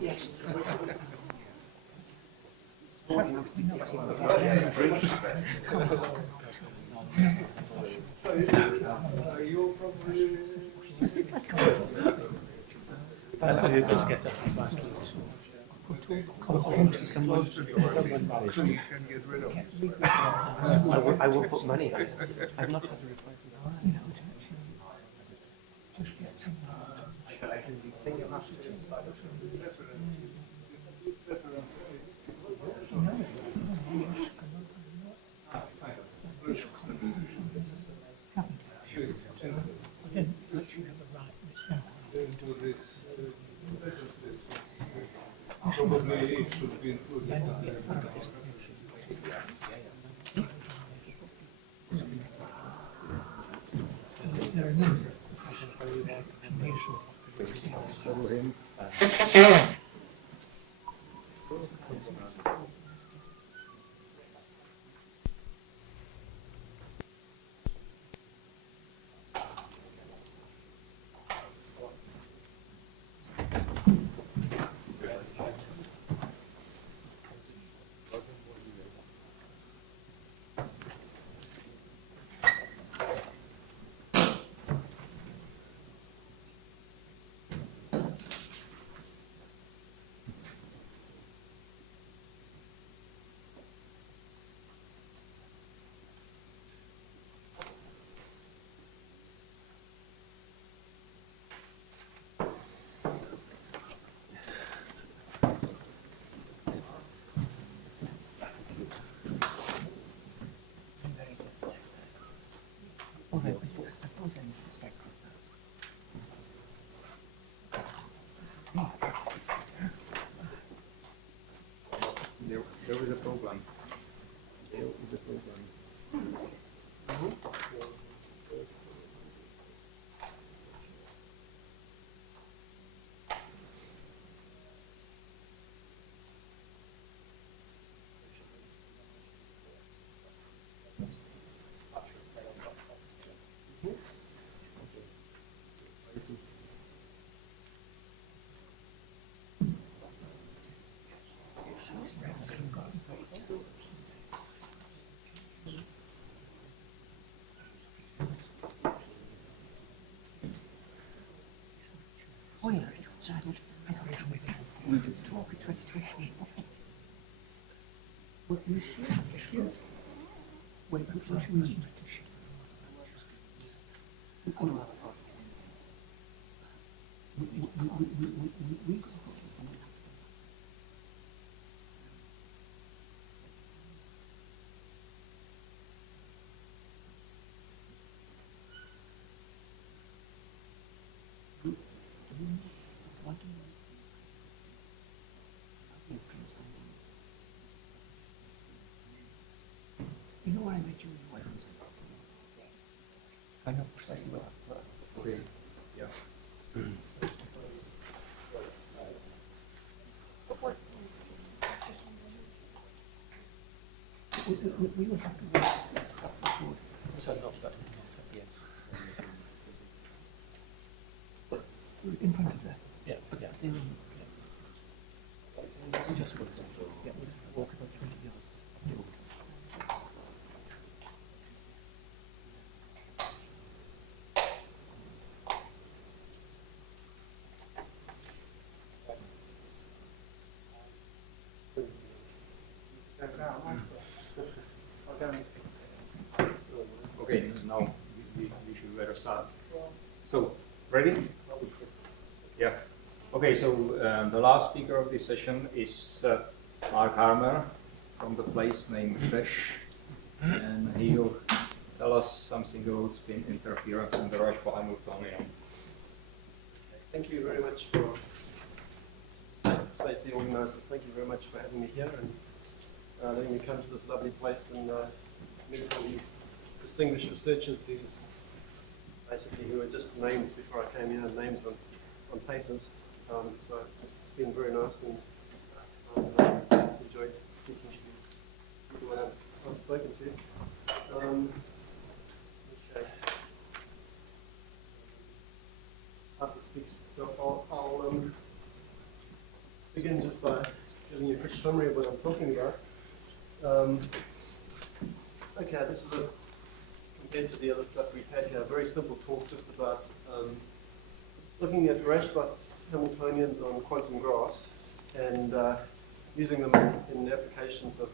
Yes. That's what it was, guess that's why. So you can get rid of it. I will put money on it. I've not had a reply from them. But I can think of after Into this businesses. Probably it should be included. There was a program. There is a program. Oh yeah, so I thought we could talk in 2020. What you here? Wait, what you mean? We got You know where I met you in Wales? I know precisely where. Okay. Yeah. We would have to walk up the road. So not that, yes. But in front of that. Yeah, yeah. Then we just walk. Yeah, we just walk about 20 yards. Okay, now we should better start. So, ready? Yeah. Okay, so the last speaker of this session is Mark Harmer from the place named Fresh, and he'll tell us something about spin interference and the Rashba Hamiltonian. Thank you very much for safety organisers. Thank you very much for having me here and letting me come to this lovely place and meet all these distinguished researchers who were just names before I came here, names on papers. So it's been very nice and I've enjoyed speaking to people I've spoken to. begin just by giving you a quick summary of what I'm talking about. Okay, this is compared to the other stuff we've had here, a very simple talk just about looking at Rashba Hamiltonians on quantum graphs and using them in applications of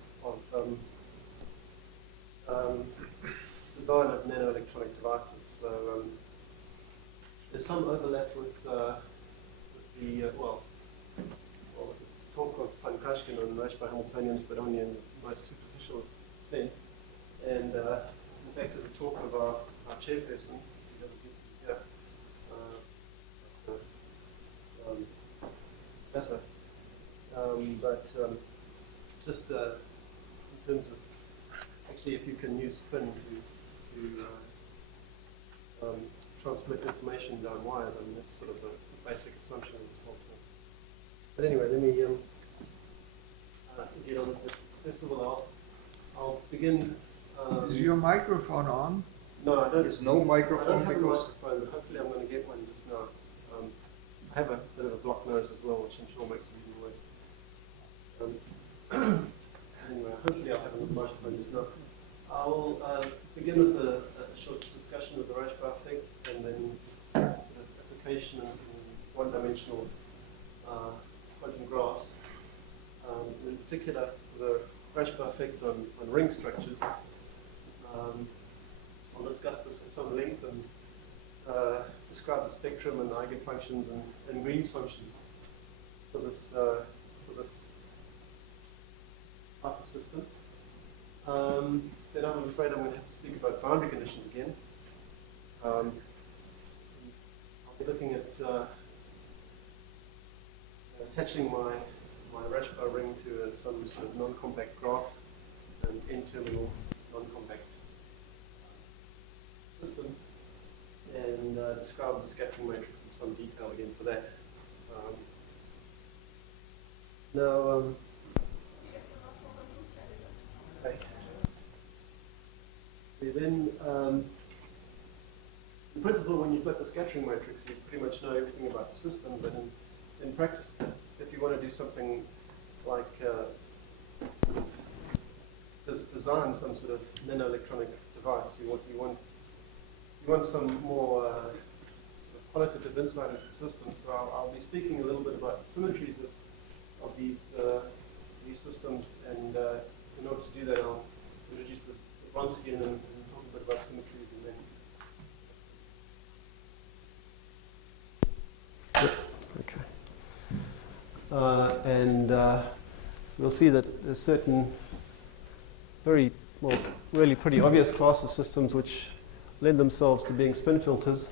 design of nano-electronic devices. So there's some overlap with the talk of Pankrashkin on Rashba Hamiltonians, but only in the most superficial sense. And in fact, there's a talk of our chairperson, better. Just in terms of actually, if you can use spin to transmit information down wires, I mean that's sort of the basic assumption of this whole talk. But anyway, let me get on with it. First of all, I'll begin. Is your microphone on? No, I don't. There's no I microphone don't have a because microphone, but hopefully I'm going to get one just now. I have a bit of a blocked nose as well, which I'm sure makes it even worse. Anyway, hopefully I'll have a microphone just now. I'll begin with a short discussion of the Rashba effect and then its sort of application in one-dimensional quantum graphs. In particular, the Rashba effect on ring structures. I'll discuss this at some length and describe the spectrum and eigenfunctions and Green's functions for this type of system. Then I'm afraid I'm going to have to speak about boundary conditions again. I'll be looking at attaching my Rashba ring to some sort of non-compact graph, an n-terminal non-compact system, and describe the scattering matrix in some detail again for that. Okay. So then, in principle, when you've got the scattering matrix, you pretty much know everything about the system, but in practice, if you want to do something like sort of design some sort of nano-electronic device, you want some more qualitative insight into the system. So I'll be speaking a little bit about the symmetries of these systems, and in order to do that, I'll introduce the Vronsky and talk a bit about symmetries, and then. Okay. We'll see that there's certain really pretty obvious class of systems which lend themselves to being spin filters,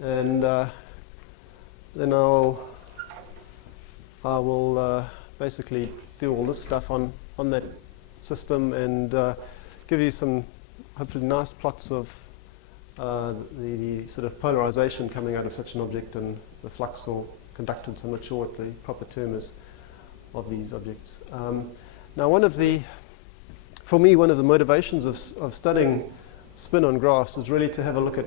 and then I will basically do all this stuff on that system and give you some hopefully nice plots of the sort of polarization coming out of such an object and the flux or conductance. I'm not sure what the proper term is of these objects. Now, for me, one of the motivations of studying spin on graphs is really to have a look at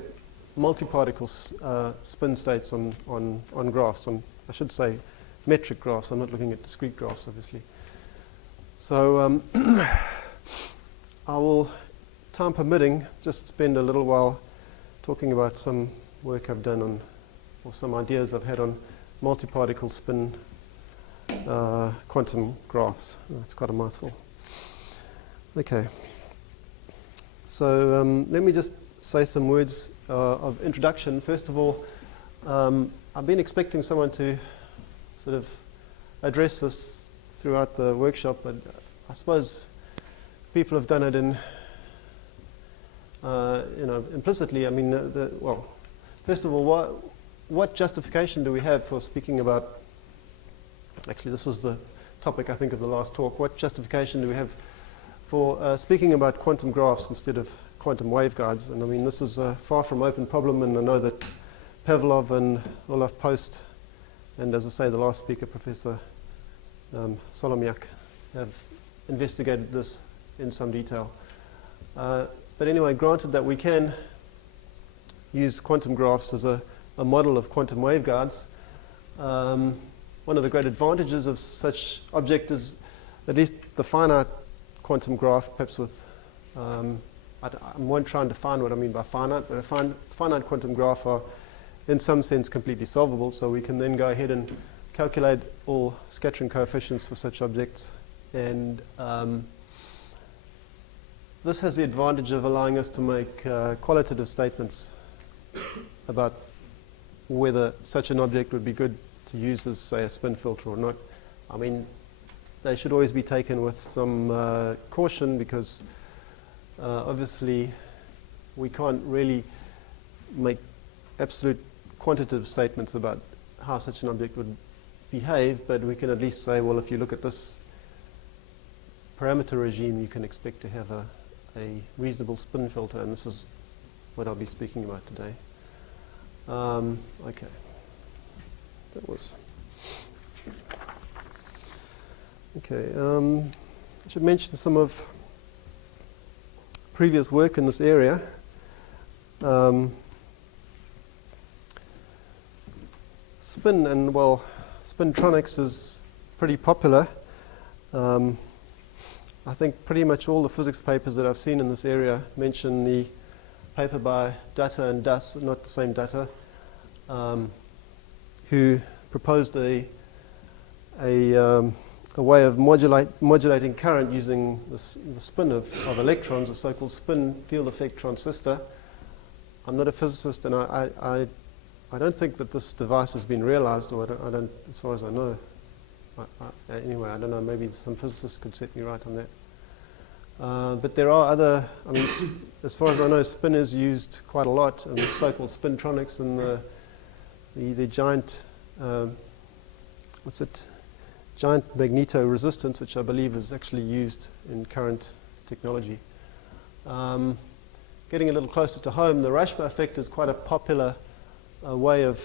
multi-particle spin states on graphs, I should say metric graphs. I'm not looking at discrete graphs, obviously. So I will, time permitting, just spend a little while talking about some work I've done or some ideas I've had on multi-particle spin quantum graphs. It's quite a mouthful. Okay. So let me just say some words of introduction. First of all, I've been expecting someone to sort of address this throughout the workshop, but I suppose people have done it in, implicitly. I mean, first of all, what justification do we have for speaking about? Actually, this was the topic, I think, of the last talk. What justification do we have for speaking about quantum graphs instead of quantum waveguides? And I mean, this is a far from open problem, and I know that Pavlov and Olaf Post, and as I say, the last speaker, Professor Solomiak, have investigated this in some detail. But anyway, granted that we can use quantum graphs as a model of quantum waveguides, one of the great advantages of such object is at least the finite quantum graph, perhaps with, I won't try and define what I mean by finite, but a finite quantum graph are in some sense completely solvable, so we can then go ahead and calculate all scattering coefficients for such objects, and this has the advantage of allowing us to make qualitative statements about whether such an object would be good to use as, say, a spin filter or not. I mean, they should always be taken with some caution, because obviously we can't really make absolute quantitative statements about how such an object would behave, but we can at least say, well, if you look at this parameter regime, you can expect to have a reasonable spin filter, and this is what I'll be speaking about today. Okay. That was... Okay, I should mention some of previous work in this area. Spin, and well, spintronics is pretty popular. I think pretty much all the physics papers that I've seen in this area mention the paper by Datta and Das, not the same Datta, who proposed a way of modulating current using the spin of electrons, a so-called spin field effect transistor. I'm not a physicist, and I don't think that this device has been realized, or I don't, as far as I know. Anyway, I don't know, maybe some physicists could set me right on that. But there are other, I mean, as far as I know, spin is used quite a lot in the so-called spintronics and the giant, giant magnetoresistance, which I believe is actually used in current technology. Getting a little closer to home, the Rashba effect is quite a popular way of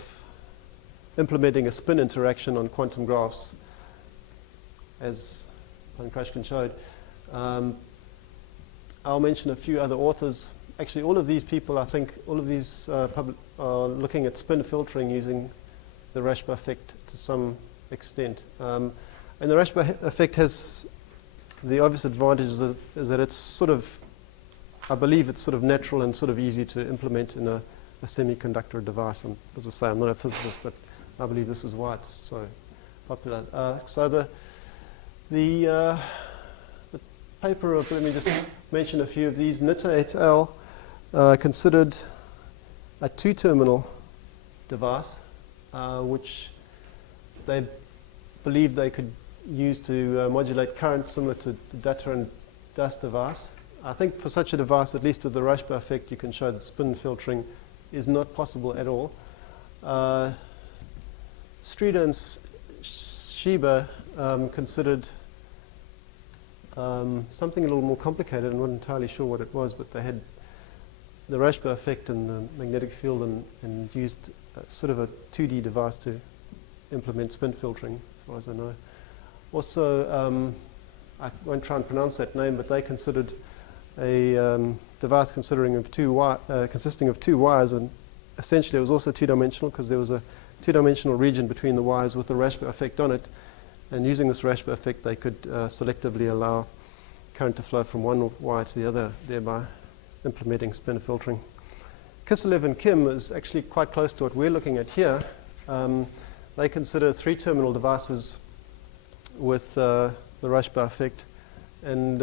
implementing a spin interaction on quantum graphs, as Krashkin showed. I'll mention a few other authors. Actually, all of these people, I think, all of these are looking at spin filtering using the Rashba effect to some extent. And the Rashba effect has the obvious advantage is that it's sort of, I believe it's sort of natural and sort of easy to implement in a semiconductor device. And as I say, I'm not a physicist, but I believe this is why it's so popular. So the paper of, let me just mention a few of these. Nitta et al. Considered a two-terminal device, which they believed they could use to modulate current similar to the Datta and Das device. I think for such a device, at least with the Rashba effect, you can show that spin filtering is not possible at all. Streeter and Shiba considered something a little more complicated. I'm not entirely sure what it was, but they had the Rashba effect and the magnetic field and used sort of a 2D device to implement spin filtering, as far as I know. Also, I won't try and pronounce that name, but they considered a device consisting of two wires, and essentially it was also two-dimensional because there was a two-dimensional region between the wires with the Rashba effect on it, and using this Rashba effect they could selectively allow current to flow from one wire to the other, thereby implementing spin filtering. Kiselev and Kim is actually quite close to what we're looking at here. They consider three-terminal devices with the Rashba effect, and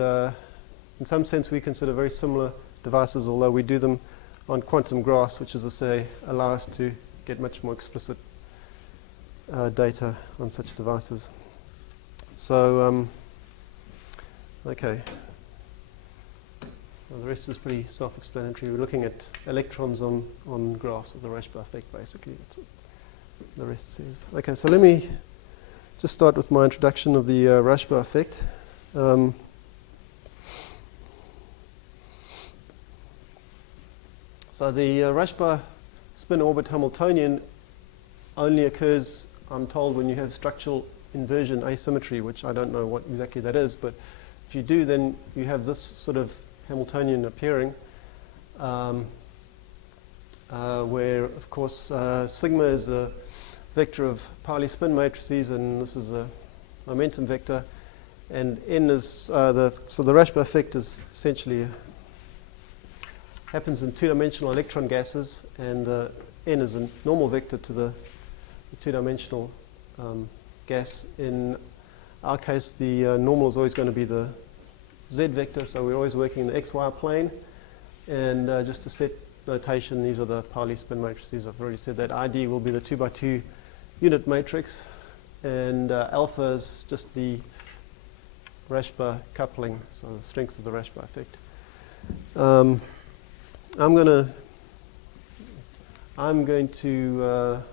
in some sense we consider very similar devices, although we do them on quantum graphs, which, as I say, allow us to get much more explicit data on such devices. So, okay. Well, the rest is pretty self-explanatory. We're looking at electrons on graphs of the Rashba effect, basically. That's what the rest says. Okay, so let me just start with my introduction of the Rashba effect. So the Rashba spin orbit Hamiltonian only occurs, I'm told, when you have structural inversion asymmetry, which I don't know what exactly that is, but if you do, then you have this sort of Hamiltonian appearing, where, of course, sigma is the vector of Pauli spin matrices, and this is a momentum vector. And n is so the Rashba effect is essentially happens in two-dimensional electron gases, and n is a normal vector to the two-dimensional gas. In our case, the normal is always going to be the z vector, so we're always working in the xy plane. And just to set notation, these are the Pauli spin matrices. I've already said that ID will be the 2x2 unit matrix, and alpha is just the Rashba coupling, so the strength of the Rashba effect. I'm going to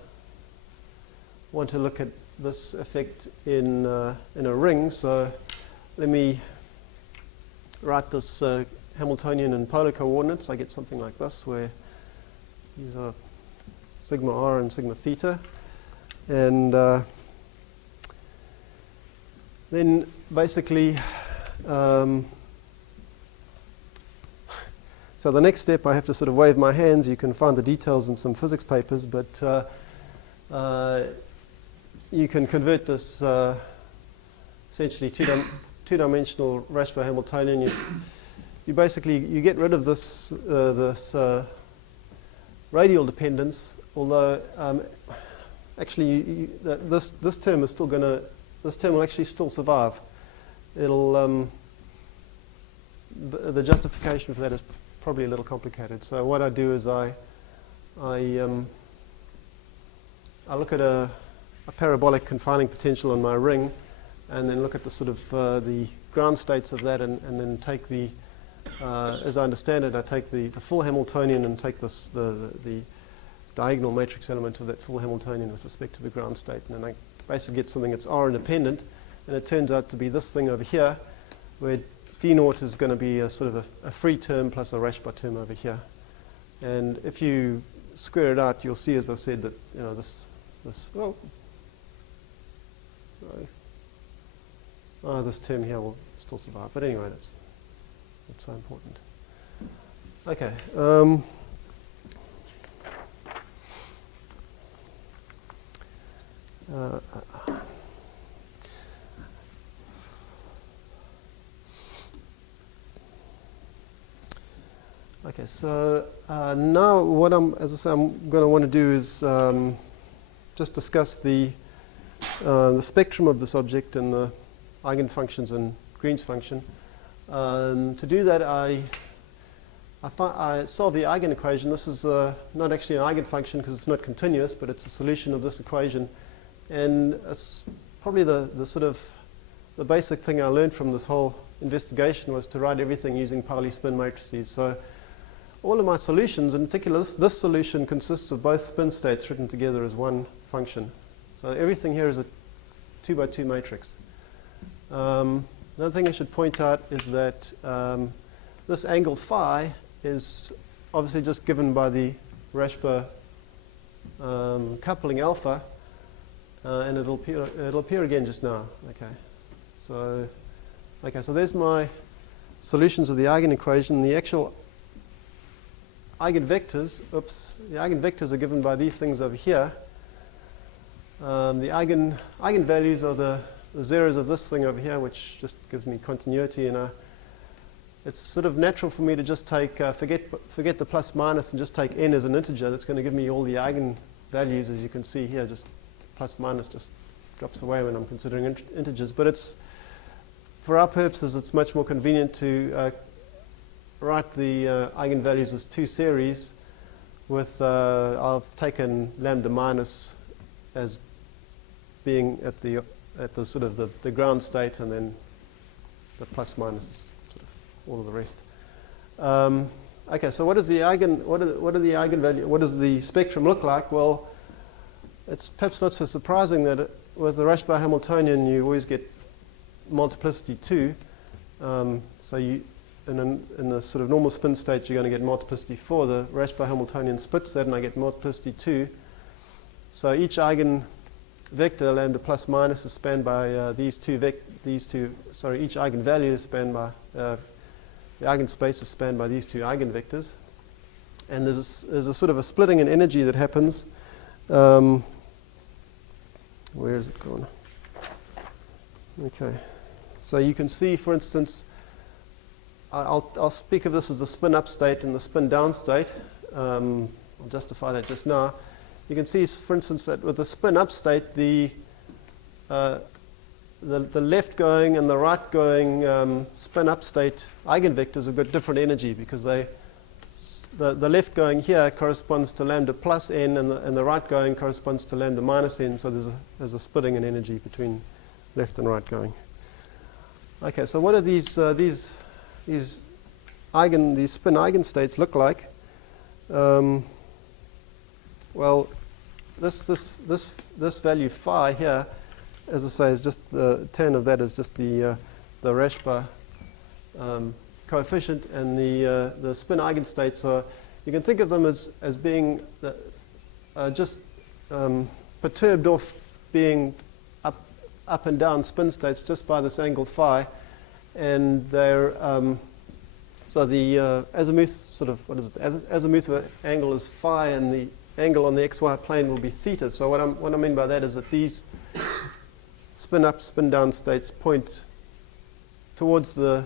want to look at this effect in a ring. So let me write this Hamiltonian in polar coordinates. I get something like this, where these are sigma r and sigma theta, and then basically, so the next step, I have to sort of wave my hands. You can find the details in some physics papers, but you can convert this essentially two-dimensional Rashba Hamiltonian. You basically get rid of this radial dependence, although actually this term is still going to. This term will actually still survive. It'll the justification for that is probably a little complicated. So what I do is I look at a parabolic confining potential on my ring, and then look at the sort of the ground states of that, and then take the as I understand it, I take the full Hamiltonian and take this the diagonal matrix element of that full Hamiltonian with respect to the ground state, and then I basically get something that's R independent, and it turns out to be this thing over here, where D naught is going to be a sort of a free term plus a Rashba term over here. And if you square it out, you'll see, as I said, that this term here will still survive. But anyway, that's so important. Okay. Okay, so now what I'm going to want to do is just discuss the spectrum of this object and the eigenfunctions and Green's function. To do that, I solve the eigenequation. This is not actually an eigenfunction because it's not continuous, but it's a solution of this equation. And it's probably the sort of the basic thing I learned from this whole investigation was to write everything using Pauli spin matrices. So all of my solutions, in particular this solution, consists of both spin states written together as one function. So everything here is a 2x2 matrix. Another thing I should point out is that this angle phi is obviously just given by the Rashba coupling alpha, and it'll appear again just now. So there's my solutions of the eigenequation. The actual eigenvectors, the eigenvectors are given by these things over here. The eigenvalues are the zeros of this thing over here, which just gives me continuity. And it's sort of natural for me to just take forget the plus minus and just take n as an integer. That's going to give me all the eigenvalues, as you can see here. Just plus minus just drops away when I'm considering integers. But it's, for our purposes, it's much more convenient to write the eigenvalues as two series with I've taken lambda minus as being at the sort of the ground state, and then the plus minus is sort of all of the rest. Okay, so what does the spectrum look like? Well, it's perhaps not so surprising that with the Rashba Hamiltonian you always get multiplicity 2. So you in the sort of normal spin state you're going to get multiplicity 4. The Rashba Hamiltonian splits that, and I get multiplicity 2. So each eigenvector lambda plus minus is spanned by each eigenvalue is spanned by the eigenspace is spanned by these two eigenvectors. And there's a sort of a splitting in energy that happens Where is it gone? Okay. So you can see, for instance, I'll speak of this as the spin up state and the spin down state. I'll justify that just now. You can see, for instance, that with the spin up state, the left going and the right going spin up state eigenvectors have got different energy because the left going here corresponds to lambda plus n, and the right going corresponds to lambda minus n. So there's a splitting in energy between left and right going. Okay, so what do these spin eigenstates look like? Well, this value phi here, as I say, is just the tan of that is just the Rashba coefficient, and the spin eigenstates are, you can think of them as being just perturbed off being up and down spin states just by this angle phi, and they're so the azimuth sort of, what is it? Azimuth of the angle is phi, and the angle on the xy plane will be theta. So what I mean by that is that these spin up, spin down states point towards the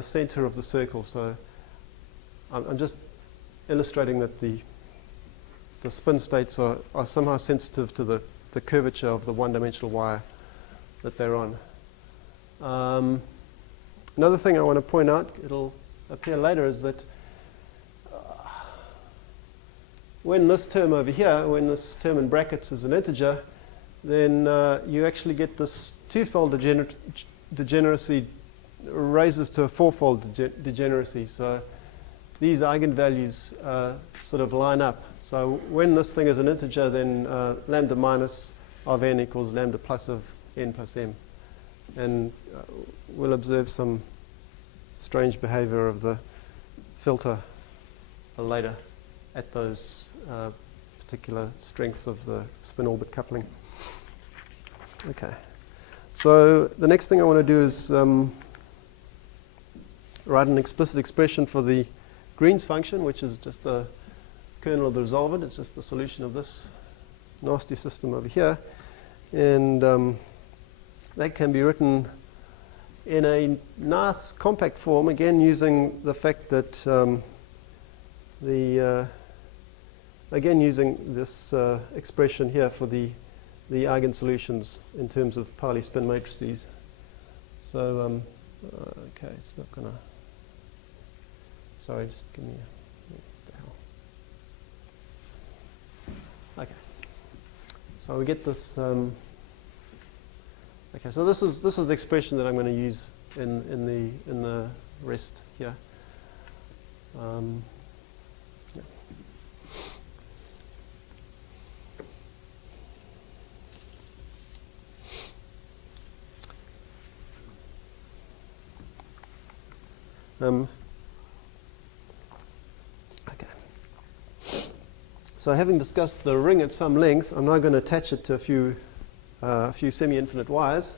center of the circle. So I'm just illustrating that the spin states are somehow sensitive to the curvature of the one-dimensional wire that they're on. Another thing I want to point out, it'll appear later, is that when this term over here, when this term in brackets is an integer, then you actually get this twofold degeneracy raises to a fourfold degeneracy. So these eigenvalues sort of line up. So when this thing is an integer, then lambda minus of n equals lambda plus of n plus m. And we'll observe some strange behavior of the filter later at those particular strengths of the spin-orbit coupling. Okay. So the next thing I want to do is write an explicit expression for the Green's function, which is just the kernel of the resolvent. It's just the solution of this nasty system over here. And that can be written in a nice compact form, again using the fact that again using this expression here for the eigensolutions in terms of Pauli spin matrices. So okay, it's not gonna. Sorry, just give me what the hell. Okay. So we get this. Okay, so this is the expression that I'm going to use in the rest here. Yeah. Okay. So having discussed the ring at some length, I'm now going to attach it to a few semi-infinite wires,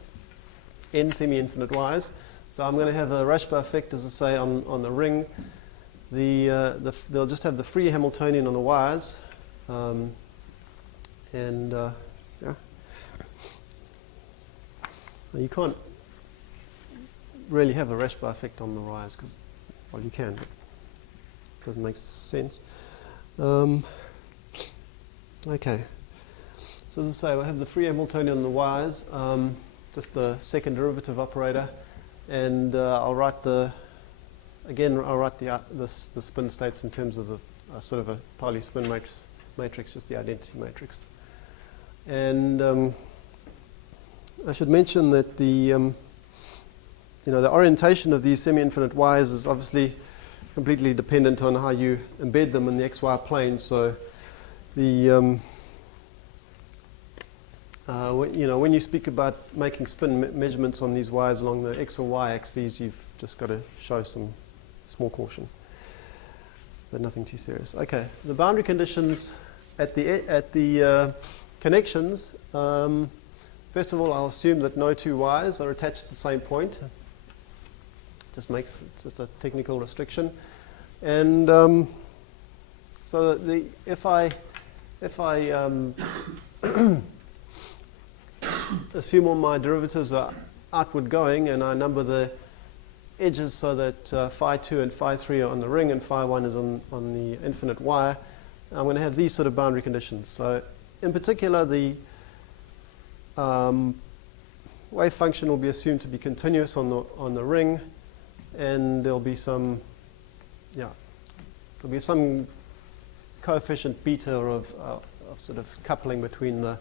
n semi-infinite wires. So I'm going to have a Rashba effect, as I say, on the ring. They'll just have the free Hamiltonian on the wires, yeah. You can't really have a Rashba effect on the wires because, well, you can, but it doesn't make sense. Okay. So as I say, we'll have the free Hamiltonian on the wires, just the second derivative operator, and I'll write the spin states in terms of the sort of a Pauli spin matrix, just the identity matrix. And I should mention that the orientation of these semi-infinite wires is obviously completely dependent on how you embed them in the xy plane. So the when you speak about making spin measurements on these wires along the x or y axes, you've just got to show some small caution, but nothing too serious. Okay, the boundary conditions at the connections. First of all, I'll assume that no two wires are attached at the same point. Just makes just a technical restriction, and so if I assume all my derivatives are outward going, and I number the edges so that phi 2 and phi 3 are on the ring and phi 1 is on the infinite wire, I'm going to have these sort of boundary conditions. So in particular, the wave function will be assumed to be continuous on the ring, and there'll be some coefficient beta of sort of coupling between the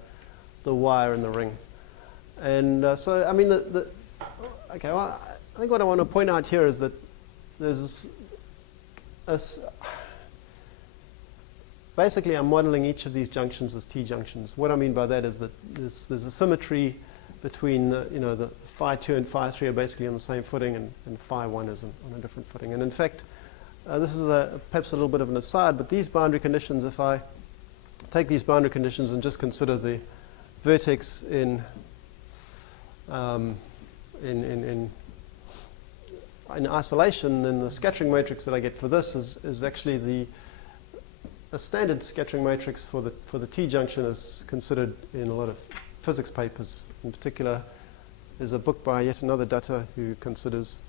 wire and the ring. And so, I mean, okay, well, I think what I want to point out here is that there's basically I'm modeling each of these junctions as T junctions. What I mean by that is that there's a symmetry between the phi 2 and phi 3 are basically on the same footing, and phi 1 is on a different footing. And in fact, this is perhaps a little bit of an aside, but these boundary conditions, if I take these boundary conditions and just consider the vertex in isolation, then the scattering matrix that I get for this is actually a standard scattering matrix for the T junction is considered in a lot of physics papers. In particular, there's a book by yet another Datta who considers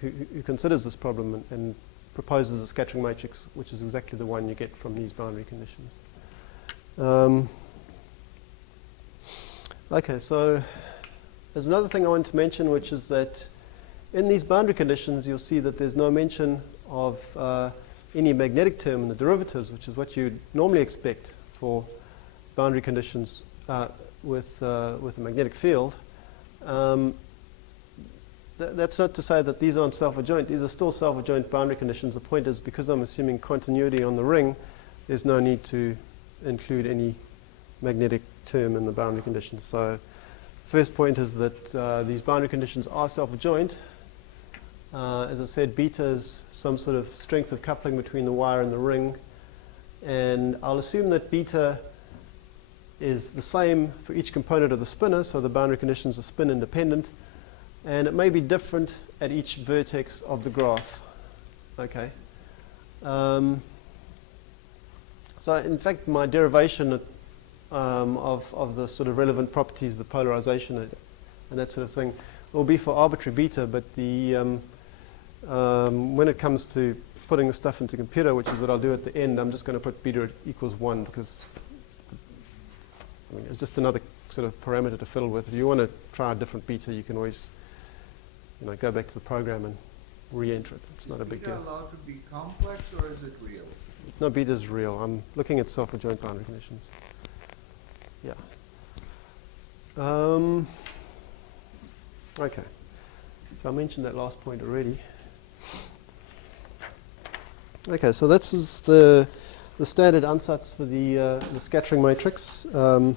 this problem and proposes a scattering matrix, which is exactly the one you get from these boundary conditions. Okay, so there's another thing I want to mention, which is that in these boundary conditions, you'll see that there's no mention of any magnetic term in the derivatives, which is what you'd normally expect for boundary conditions with a magnetic field. That's not to say that these aren't self-adjoint. These are still self-adjoint boundary conditions. The point is, because I'm assuming continuity on the ring, there's no need to include any magnetic term in the boundary conditions. So first point is that these boundary conditions are self-adjoint. As I said, beta is some sort of strength of coupling between the wire and the ring. And I'll assume that beta is the same for each component of the spinner, so the boundary conditions are spin independent. And it may be different at each vertex of the graph. Okay. So in fact, my derivation of the sort of relevant properties, the polarization and that sort of thing, will be for arbitrary beta, but the when it comes to putting the stuff into computer, which is what I'll do at the end, I'm just going to put beta equals 1 because it's just another sort of parameter to fiddle with. If you want to try a different beta, you can always go back to the program and re-enter it. It's not a big deal. Is beta allowed to be complex or is it real? No, beta is real. I'm looking at self-adjoint boundary conditions. Yeah. Okay. So I mentioned that last point already. Okay, so this is the standard ansatz for the scattering matrix. I've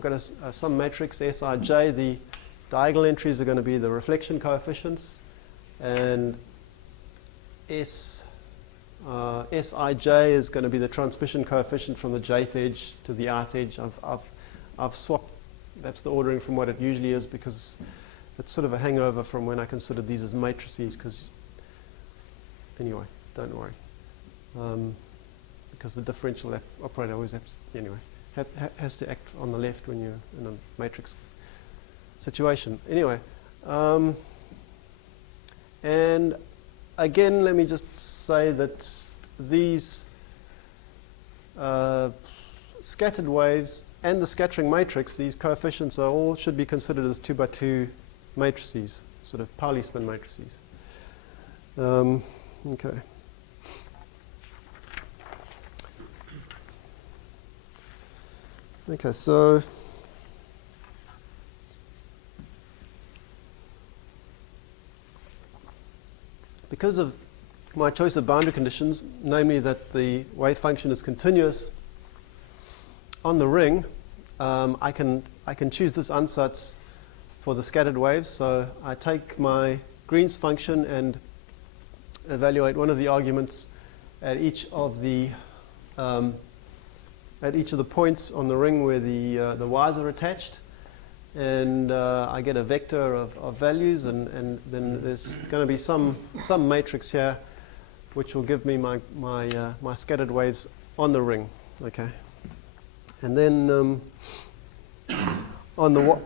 got some matrix Sij. The diagonal entries are going to be the reflection coefficients, and Sij is going to be the transmission coefficient from the jth edge to the ith edge. I've swapped perhaps the ordering from what it usually is because it's sort of a hangover from when I considered these as matrices. Because anyway, don't worry, because the differential operator always has to act on the left when you're in a matrix situation. Anyway, and again, let me just say that these scattered waves and the scattering matrix, these coefficients should be considered as 2x2 matrices, sort of Pauli spin matrices. Okay. Okay, so because of my choice of boundary conditions, namely that the wave function is continuous on the ring, I can choose this ansatz for the scattered waves. So I take my Green's function and evaluate one of the arguments at each of the points on the ring where the wires are attached, and I get a vector of values, and then there's going to be some matrix here which will give me my scattered waves on the ring. Okay, and then on the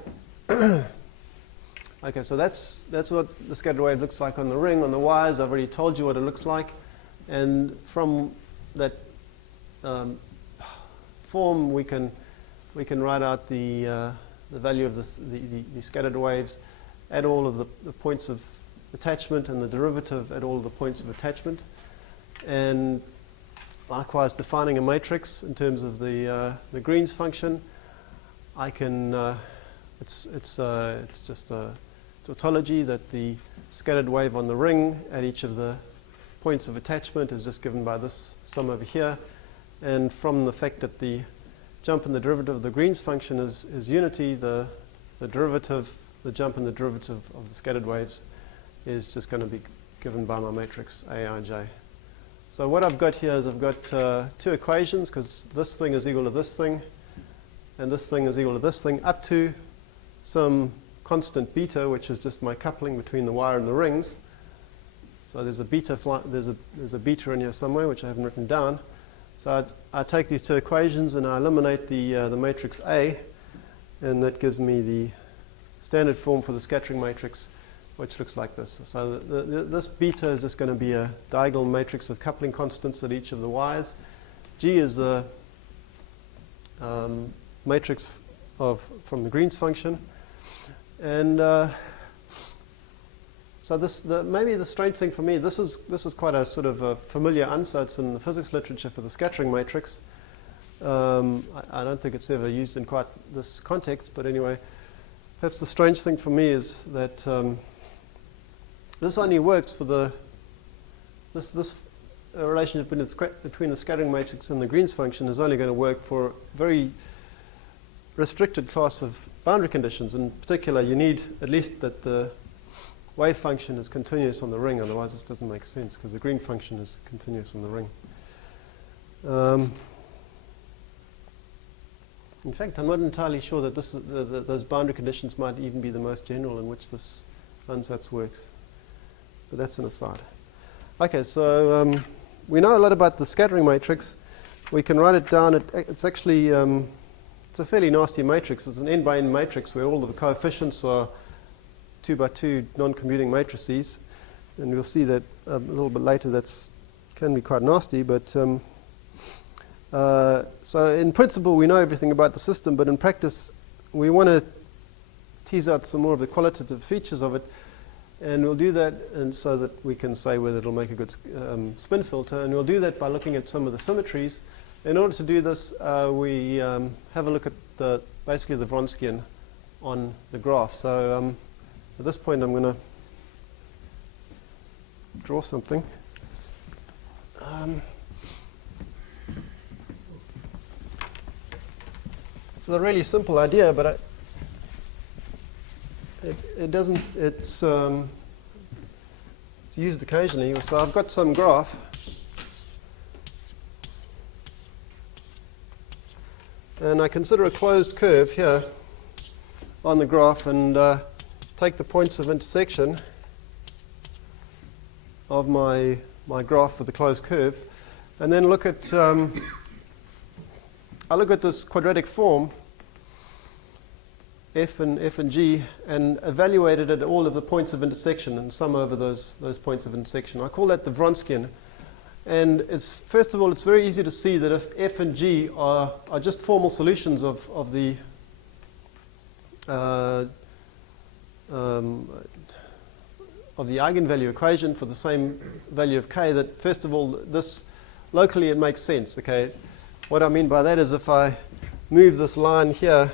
okay, so that's what the scattered wave looks like on the ring. On the wires, I've already told you what it looks like, and from that form, we can write out the value of the scattered waves at all of the points of attachment, and the derivative at all of the points of attachment, and likewise defining a matrix in terms of the Green's function. I can it's just a tautology that the scattered wave on the ring at each of the points of attachment is just given by this sum over here, and from the fact that the jump and the derivative of the Green's function is unity, the derivative, the jump and the derivative of the scattered waves is just going to be given by my matrix Aij. So what I've got here is I've got two equations, because this thing is equal to this thing, and this thing is equal to this thing, up to some constant beta, which is just my coupling between the wire and the rings. So there's a beta there's a beta in here somewhere, which I haven't written down. So I take these two equations and I eliminate the matrix A, and that gives me the standard form for the scattering matrix, which looks like this. So this beta is just going to be a diagonal matrix of coupling constants at each of the wires. G is the matrix from the Green's function, and so maybe the strange thing for me, this is quite a sort of a familiar ansatz in the physics literature for the scattering matrix. I don't think it's ever used in quite this context, but anyway, perhaps the strange thing for me is that this only works for this relationship between the scattering matrix and the Green's function is only going to work for a very restricted class of boundary conditions. In particular, you need at least that the wave function is continuous on the ring, otherwise this doesn't make sense, because the Green function is continuous on the ring. In fact, I'm not entirely sure that those boundary conditions might even be the most general in which this ansatz works. But that's an aside. Okay, so we know a lot about the scattering matrix. We can write it down. It's actually it's a fairly nasty matrix. It's an n by n matrix where all of the coefficients are 2 by 2 non-commuting matrices, and we'll see that a little bit later. That's can be quite nasty, but so in principle we know everything about the system, but in practice we want to tease out some more of the qualitative features of it, and we'll do that and so that we can say whether it'll make a good spin filter, and we'll do that by looking at some of the symmetries. In order to do this, we have a look at basically the Vronsky on the graph. So at this point I'm going to draw something. It's a really simple idea, but it doesn't. It's used occasionally. So I've got some graph, and I consider a closed curve here on the graph, and take the points of intersection of my graph with the closed curve, and then look at I look at this quadratic form f and g, and evaluate it at all of the points of intersection and sum over those points of intersection. I call that the Vronsky. And first of all, it's very easy to see that if f and g are just formal solutions of the eigenvalue equation for the same value of k, that first of all, this locally it makes sense. Okay, what I mean by that is if I move this line here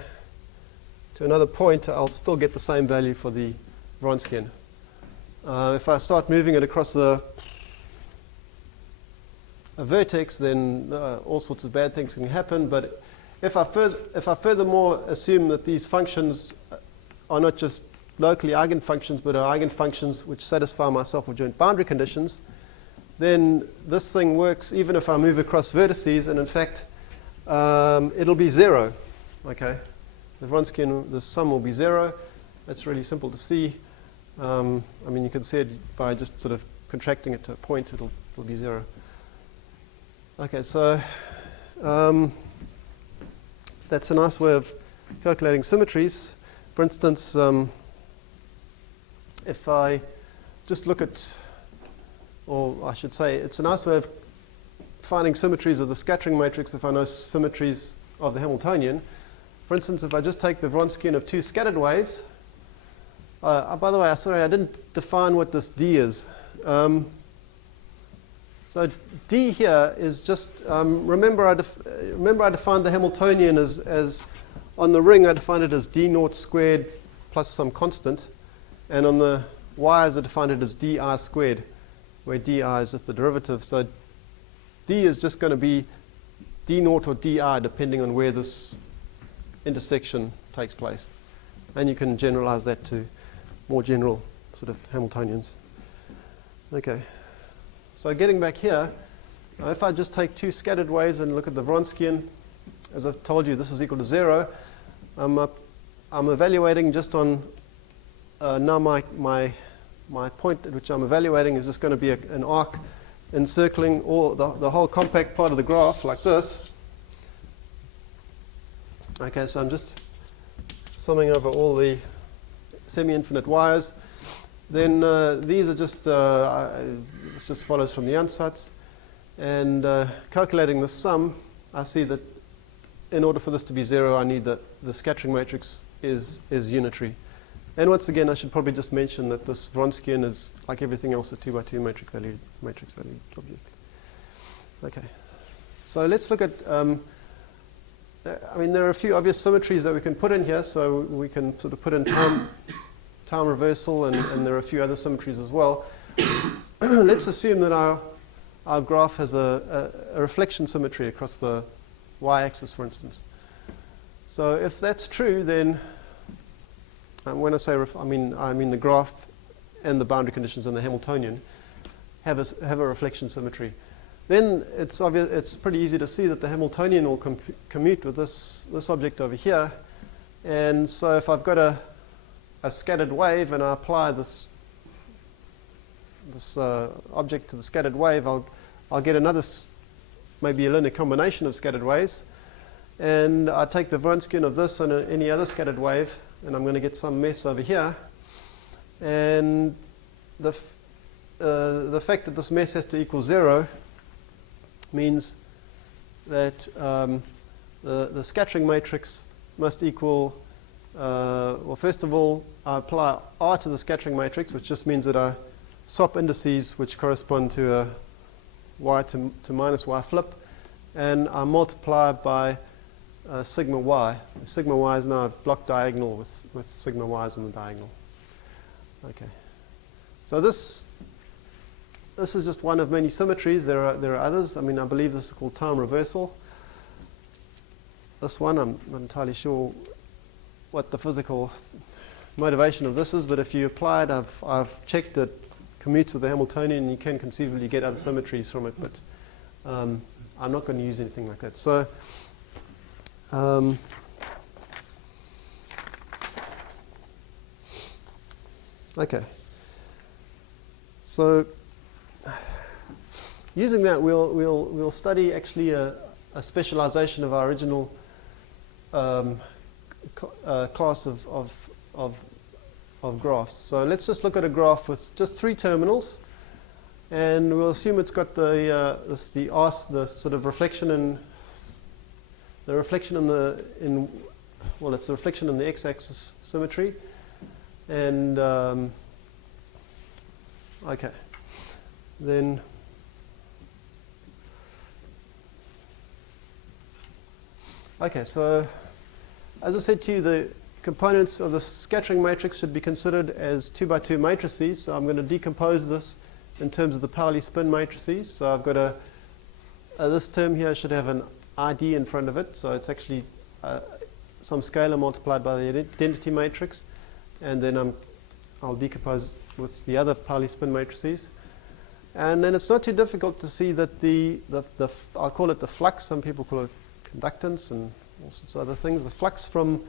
to another point, I'll still get the same value for the Vronsky. If I start moving it across a vertex, then all sorts of bad things can happen. But if I furthermore assume that these functions are not just locally eigenfunctions, but are eigenfunctions which satisfy my self-adjoint boundary conditions, then this thing works even if I move across vertices, and in fact it'll be 0. Okay, the Vronsky, the sum will be 0. That's really simple to see. I mean, you can see it by just sort of contracting it to a point. It'll be 0. Okay, so that's a nice way of calculating symmetries. For instance, if I just look at, or I should say, it's a nice way of finding symmetries of the scattering matrix if I know symmetries of the Hamiltonian. For instance, if I just take the Vronsky of two scattered waves, by the way, sorry, I didn't define what this D is. So D here is just, remember I defined the Hamiltonian as on the ring I defined it as D naught squared plus some constant, and on the wires I defined it as DI squared, where DI is just the derivative. So D is just going to be D naught or DI depending on where this intersection takes place. And you can generalize that to more general sort of Hamiltonians. Okay. So getting back here, if I just take two scattered waves and look at the Vronskian, as I've told you, this is equal to 0. I'm evaluating just on, now my point at which I'm evaluating is just going to be an arc encircling all the whole compact part of the graph like this. Okay, so I'm just summing over all the semi-infinite wires. Then these are just, this just follows from the ansatz. And calculating the sum, I see that in order for this to be 0, I need that the scattering matrix is unitary. And once again, I should probably just mention that this Vronskian is, like everything else, a 2x2 matrix value object. Okay. So let's look at, I mean, there are a few obvious symmetries that we can put in here. So we can sort of put in time reversal, and there are a few other symmetries as well. Let's assume that our graph has a reflection symmetry across the y-axis, for instance. So if that's true, then when I say I mean the graph and the boundary conditions in the Hamiltonian have a reflection symmetry. Then it's obvious, it's pretty easy to see that the Hamiltonian will commute with this object over here. And so if I've got a scattered wave and I apply this object to the scattered wave, I'll get another, maybe a linear combination of scattered waves. And I take the Vronskian of this and any other scattered wave, and I'm going to get some mess over here. And the fact that this mess has to equal 0 means that the scattering matrix must equal, well, first of all, I apply R to the scattering matrix, which just means that I swap indices which correspond to a y to minus y flip, and I multiply by sigma y. Sigma y is now a block diagonal with sigma y's on the diagonal. Okay. So this is just one of many symmetries. There are others. I mean, I believe this is called time reversal. This one, I'm not entirely sure what the physical motivation of this is, but if you apply it, I've checked that commutes with the Hamiltonian, and you can conceivably get other symmetries from it, but I'm not going to use anything like that. So okay. So using that, we'll study actually a specialization of our original class of graphs. So let's just look at a graph with just 3 terminals, and we'll assume it's got the sort of reflection in the reflection in well, it's the reflection in the x-axis symmetry, and okay, then okay. So as I said to you, the components of the scattering matrix should be considered as 2x2 matrices. So I'm going to decompose this in terms of the Pauli spin matrices. So I've got this term here should have an ID in front of it. So it's actually some scalar multiplied by the identity matrix, and then I'll decompose with the other Pauli spin matrices. And then it's not too difficult to see that the I'll call it the flux. Some people call it conductance and all sorts of other things. The flux from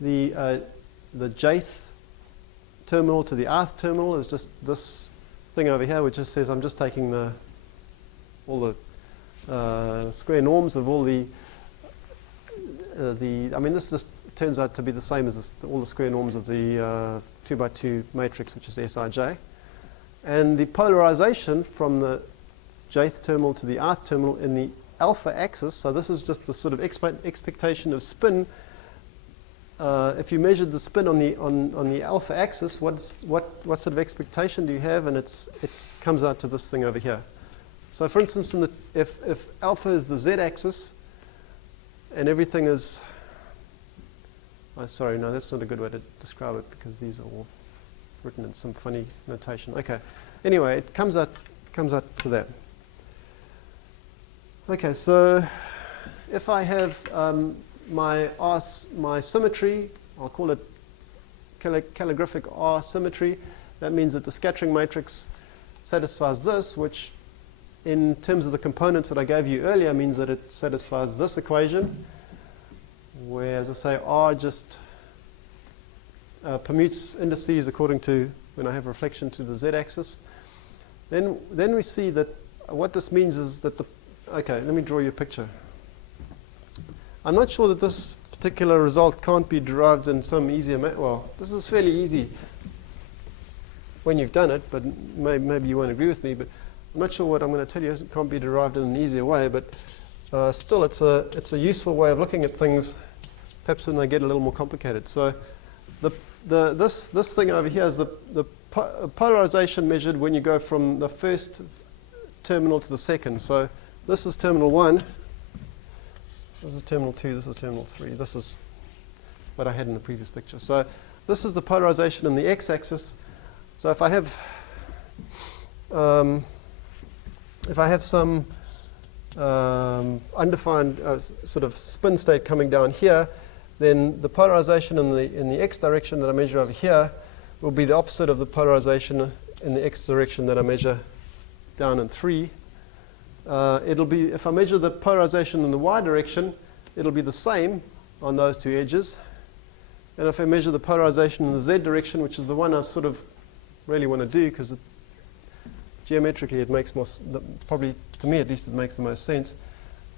the jth terminal to the rth terminal is just this thing over here, which just says I'm just taking all the square norms of all I mean, this is just it turns out to be the same as all the square norms of the 2x2 matrix, which is Sij. And the polarization from the jth terminal to the ith terminal in the alpha axis, so this is just the sort of expectation of spin. If you measured the spin on the alpha axis, what sort of expectation do you have? And it comes out to this thing over here. So for instance, if alpha is the z-axis and everything is, sorry, no, that's not a good way to describe it because these are all written in some funny notation. Okay, anyway, it comes out to that. Okay, so if I have my symmetry, I'll call it calligraphic R symmetry. That means that the scattering matrix satisfies this, which in terms of the components that I gave you earlier means that it satisfies this equation, where, as I say, R just permutes indices according to when I have reflection to the z-axis. Then we see that what this means is that okay, let me draw you a picture. I'm not sure that this particular result can't be derived in some easier well, this is fairly easy when you've done it, but maybe you won't agree with me, but I'm not sure what I'm going to tell you can't be derived in an easier way, but still it's a useful way of looking at things, perhaps when they get a little more complicated. So this thing over here is the polarization measured when you go from the first terminal to the second. So this is terminal 1, this is terminal 2, this is terminal 3. This is what I had in the previous picture. So this is the polarization in the x-axis. So if I have some undefined sort of spin state coming down here, then the polarization in the x direction that I measure over here will be the opposite of the polarization in the x direction that I measure down in 3. It'll be, if I measure the polarization in the y direction, it'll be the same on those two edges. And if I measure the polarization in the z direction, which is the one I sort of really want to do because geometrically it makes more, probably to me at least, it makes the most sense.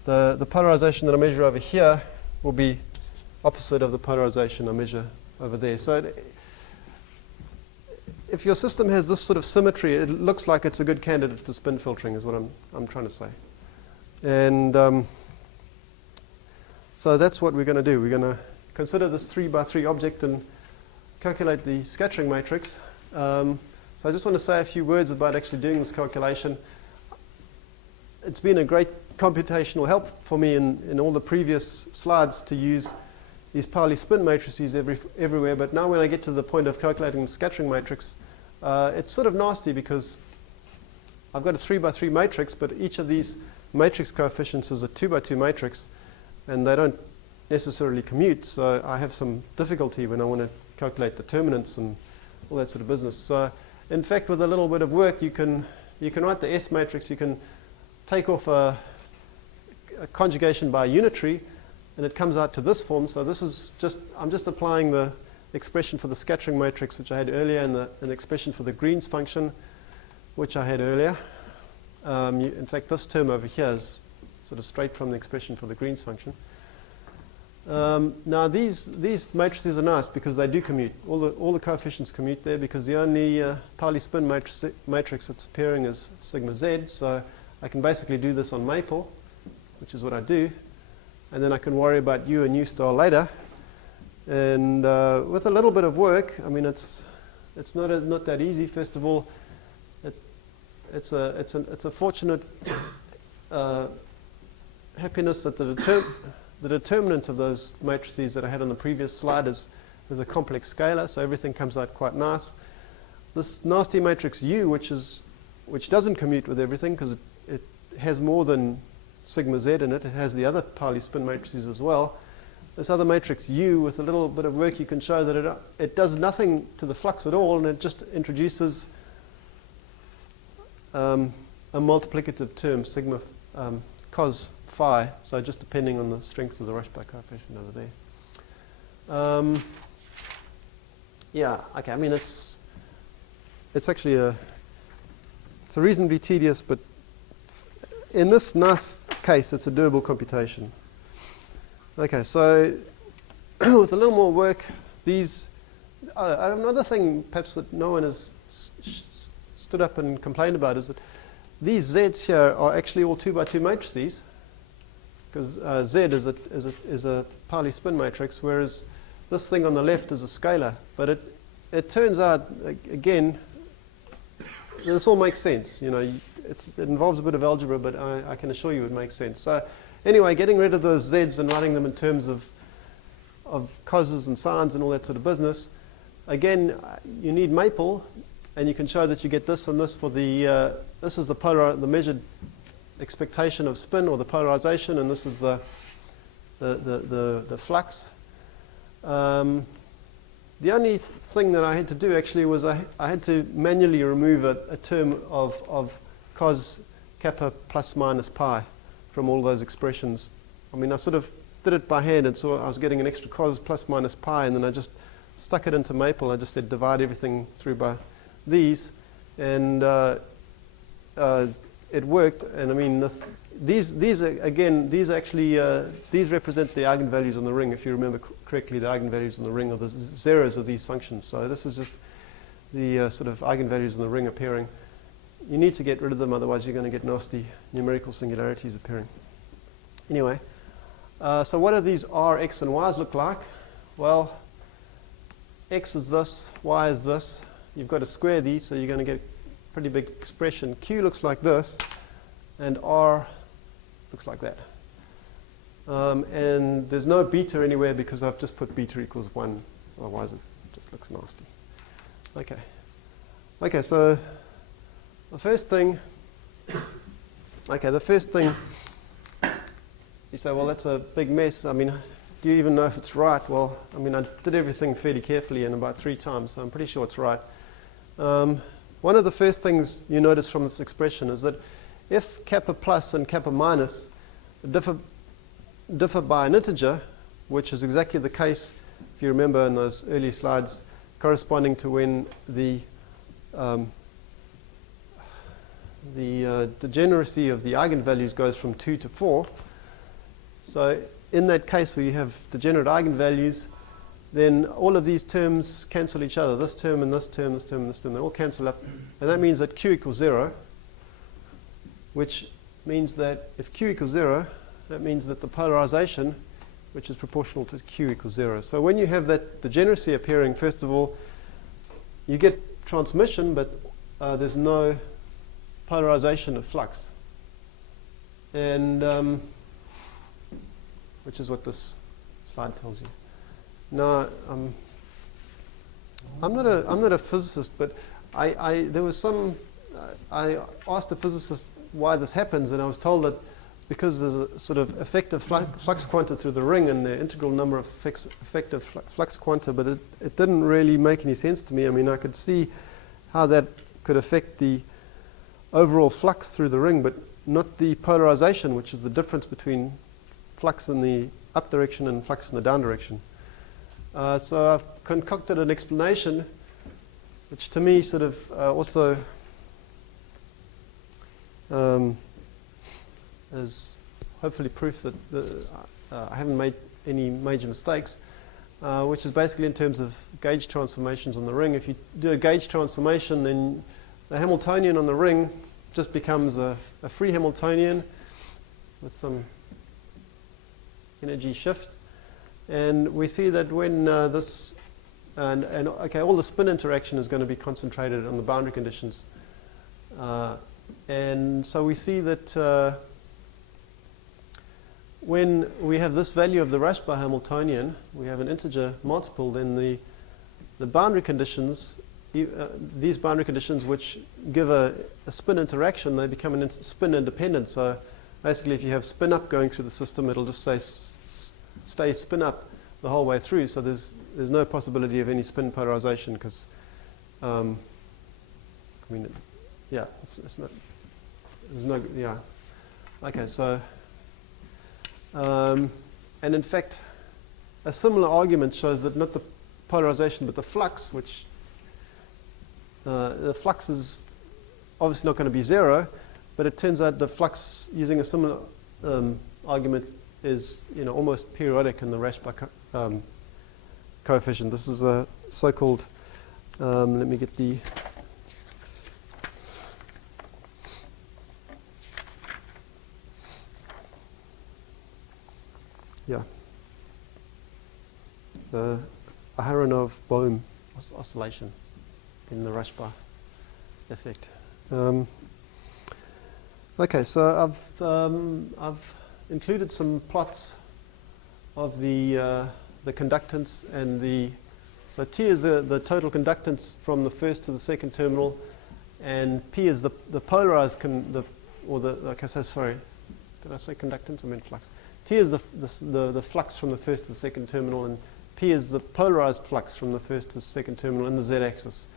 The polarization that I measure over here will be opposite of the polarization I measure over there. So if your system has this sort of symmetry, it looks like it's a good candidate for spin filtering, is what I'm trying to say. And so that's what we're going to do. We're going to consider this 3x3 object and calculate the scattering matrix. So I just want to say a few words about actually doing this calculation. It's been a great computational help for me in all the previous slides to use these Pauli spin matrices everywhere, but now when I get to the point of calculating the scattering matrix, it's sort of nasty because I've got a 3x3 matrix, but each of these matrix coefficients is a 2x2 matrix, and they don't necessarily commute, so I have some difficulty when I want to calculate determinants and all that sort of business. So in fact, with a little bit of work, you can write the S matrix, you can take off a conjugation by unitary, and it comes out to this form. So this is I'm just applying the expression for the scattering matrix which I had earlier and the expression for the Green's function which I had earlier. In fact, this term over here is sort of straight from the expression for the Green's function. Now these matrices are nice because they do commute. All the coefficients commute there because the only Pauli spin matrix that's appearing is sigma z. So I can basically do this on Maple, which is what I do. And then I can worry about U and U star later. And with a little bit of work, I mean, it's not that easy. First of all, it's a fortunate happiness that the determinant of those matrices that I had on the previous slide is a complex scalar, so everything comes out quite nice. This nasty matrix U, which doesn't commute with everything because it has more than sigma z in it. It has the other Pauli spin matrices as well. This other matrix U, with a little bit of work, you can show that it does nothing to the flux at all, and it just introduces a multiplicative term, sigma cos phi, so just depending on the strength of the Rashba coefficient over there. Yeah, okay, I mean, it's actually it's a reasonably tedious, but in this nice case, it's a doable computation. Okay, so with a little more work, these, another thing perhaps that no one has stood up and complained about is that these Zs here are actually all 2 by 2 matrices, because Z is a Pauli spin matrix, whereas this thing on the left is a scalar. But it turns out, again, this all makes sense. You know, it involves a bit of algebra, but I can assure you it makes sense. So anyway, getting rid of those Zs and writing them in terms of causes and sines and all that sort of business. Again, you need maple, and you can show that you get this and this for the, this is the measured expectation of spin or the polarization, and this is the flux. The only thing that I had to do actually was I had to manually remove a term of cos kappa plus minus pi from all those expressions. I mean, I sort of did it by hand, and so I was getting an extra cos plus minus pi, and then I just stuck it into maple. I just said divide everything through by these, and it worked. And I mean, these actually these represent the eigenvalues on the ring. If you remember correctly, the eigenvalues on the ring are the zeros of these functions. So this is just the sort of eigenvalues in the ring appearing. You need to get rid of them, otherwise you're going to get nasty numerical singularities appearing. Anyway, so what do these r, x, and y's look like? Well, x is this, y is this. You've got to square these, so you're going to get a pretty big expression. Q looks like this, and r looks like that. And there's no beta anywhere because I've just put beta equals 1, otherwise it just looks nasty. Okay, so the first thing, you say, well, that's a big mess. I mean, do you even know if it's right? Well, I mean, I did everything fairly carefully and about 3 times, so I'm pretty sure it's right. One of the first things you notice from this expression is that if kappa plus and kappa minus differ by an integer, which is exactly the case, if you remember in those early slides, corresponding to when the degeneracy of the eigenvalues goes from 2 to 4. So in that case where you have degenerate eigenvalues, then all of these terms cancel each other. This term and this term, this term and this term, they all cancel up. And that means that Q equals 0, which means that if Q equals 0, that means that the polarization, which is proportional to Q, equals 0. So when you have that degeneracy appearing, first of all, you get transmission, but there's no polarization of flux. And which is what this slide tells you. Now, I'm not a physicist, but I asked a physicist why this happens, and I was told that because there's a sort of effective flux quanta through the ring and the integral number of effective flux quanta, but it didn't really make any sense to me. I mean, I could see how that could affect the overall flux through the ring, but not the polarization, which is the difference between flux in the up direction and flux in the down direction. So I've concocted an explanation which to me sort of also is hopefully proof that I haven't made any major mistakes, which is basically in terms of gauge transformations on the ring. If you do a gauge transformation, then the Hamiltonian on the ring just becomes a free Hamiltonian with some energy shift. And we see that when all the spin interaction is going to be concentrated on the boundary conditions. And so we see that when we have this value of the Rashba Hamiltonian, we have an integer multiple, then the boundary conditions, these boundary conditions which give a spin interaction, they become spin independent. So basically if you have spin up going through the system, it'll just stay spin up the whole way through. So there's no possibility of any spin polarization because, I mean, yeah, it's not, there's no, yeah. Okay, so, and in fact, a similar argument shows that not the polarization but the flux, which the flux is obviously not going to be 0, but it turns out the flux using a similar argument is almost periodic in the Rashba coefficient. This is a so-called, let me get the, yeah, the Aharonov-Bohm oscillation in the Rashba effect. Okay, so I've included some plots of the conductance and the, so T is the total conductance from the first to the second terminal, and P is the polarized like I said, sorry, did I say conductance? I meant flux. T is the flux from the first to the second terminal, and P is the polarized flux from the first to the second terminal in the z-axis.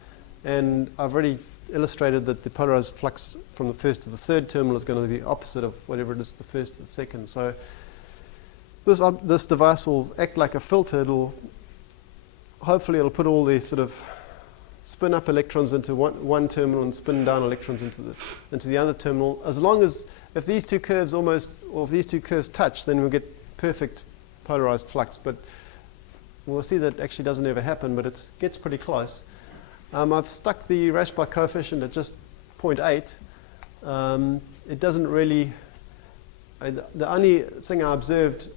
And I've already illustrated that the polarized flux from the first to the third terminal is going to be opposite of whatever it is the first to the second. So this device will act like a filter. Hopefully it'll put all the sort of spin up electrons into one terminal and spin down electrons into the other terminal. As long as, if these two curves if these two curves touch, then we'll get perfect polarized flux. But we'll see that actually doesn't ever happen, but it gets pretty close. I've stuck the Rashba coefficient at just 0.8. It doesn't really, the only thing I observed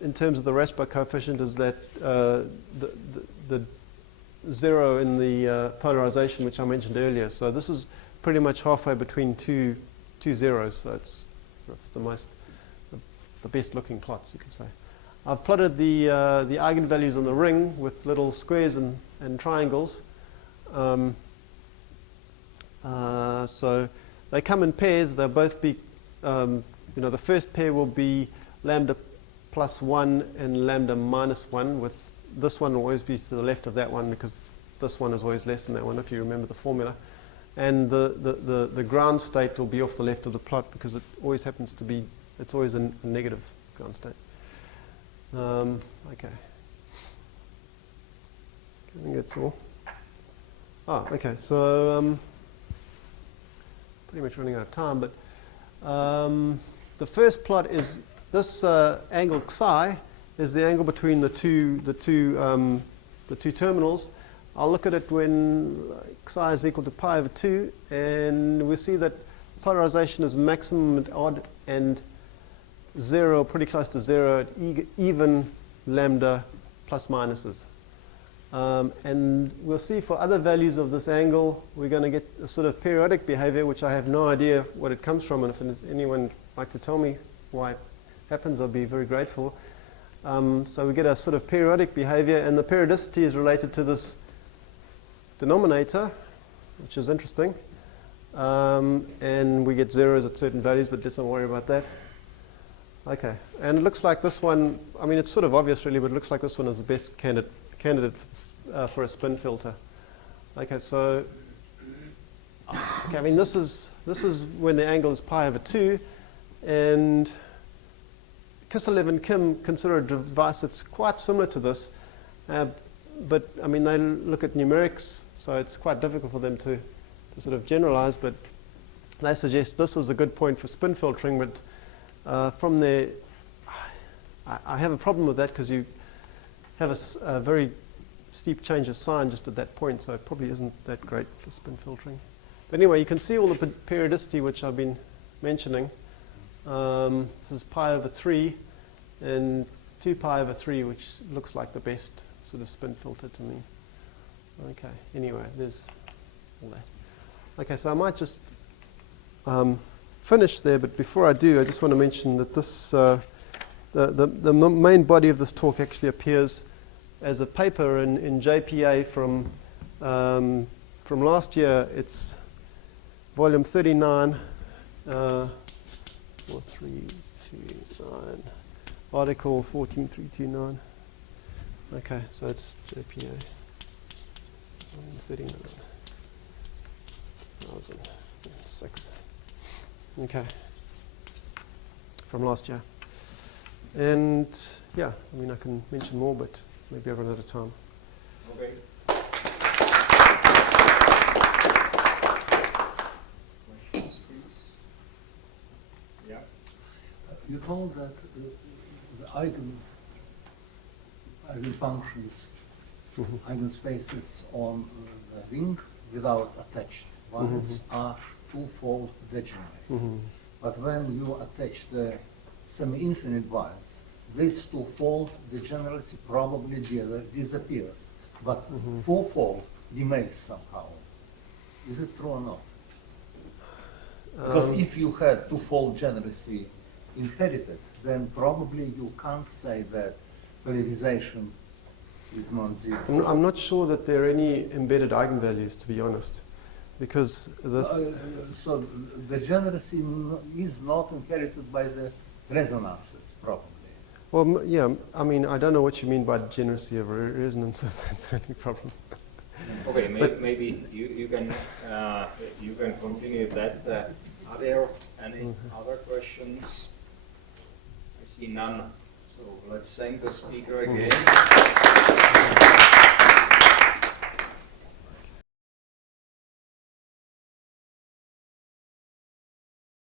in terms of the Rashba coefficient is that the zero in the polarization, which I mentioned earlier. So this is pretty much halfway between two zeros. So it's the best looking plots, you could say. I've plotted the eigenvalues on the ring with little squares and triangles. So they come in pairs. They'll both be, the first pair will be lambda plus 1 and lambda minus 1, with this one will always be to the left of that one because this one is always less than that one, if you remember the formula. And the ground state will be off the left of the plot because it always happens to be, it's always a negative ground state. Okay. I think that's all. Okay, so pretty much running out of time, but the first plot is this angle psi is the angle between the two terminals. I'll look at it when psi is equal to pi over 2, and we'll see that polarization is maximum at odd and 0, pretty close to 0 at even lambda plus minuses. And we'll see for other values of this angle, we're going to get a sort of periodic behavior, which I have no idea what it comes from, and if anyone would like to tell me why it happens, I'll be very grateful. So we get a sort of periodic behavior, and the periodicity is related to this denominator, which is interesting. And we get zeros at certain values, but let's not worry about that. Okay, and it looks like this one, I mean, it's sort of obvious really, but it looks like this one is the best candidate for a spin filter. Okay, so I mean, this is when the angle is pi over 2, and Kiselev and Kim consider a device that's quite similar to this, but I mean, they look at numerics, so it's quite difficult for them to sort of generalize, but they suggest this is a good point for spin filtering, but from there, I have a problem with that because you have a very steep change of sign just at that point, so it probably isn't that great for spin filtering. But anyway, you can see all the periodicity which I've been mentioning. This is pi over 3 and 2 pi over 3, which looks like the best sort of spin filter to me. Okay, anyway, there's all that. Okay, so I might just finish there, but before I do, I just want to mention that this the main body of this talk actually appears as a paper in JPA from last year. It's volume 39, 4329, article 14329. Okay, so it's JPA, volume 39, 2006. Okay, from last year. And yeah, I mean, I can mention more, but maybe I've run out of time. Okay. Questions, please? Yeah. You told that the eigenfunctions eigenspaces on the ring without attached ones are twofold degenerate. But when you attach the semi-infinite ones, this twofold degeneracy probably disappears, but fourfold remains somehow. Is it true or not? Because if you had twofold degeneracy inherited, then probably you can't say that polarization is non-zero. I'm not sure that there are any embedded eigenvalues, to be honest, because So the degeneracy is not inherited by the resonances, probably. well, yeah, I mean, I don't know what you mean by degeneracy of resonances. That's the only problem. Okay, But- maybe you can continue that. Are there any other questions? I see none. So let's thank the speaker again.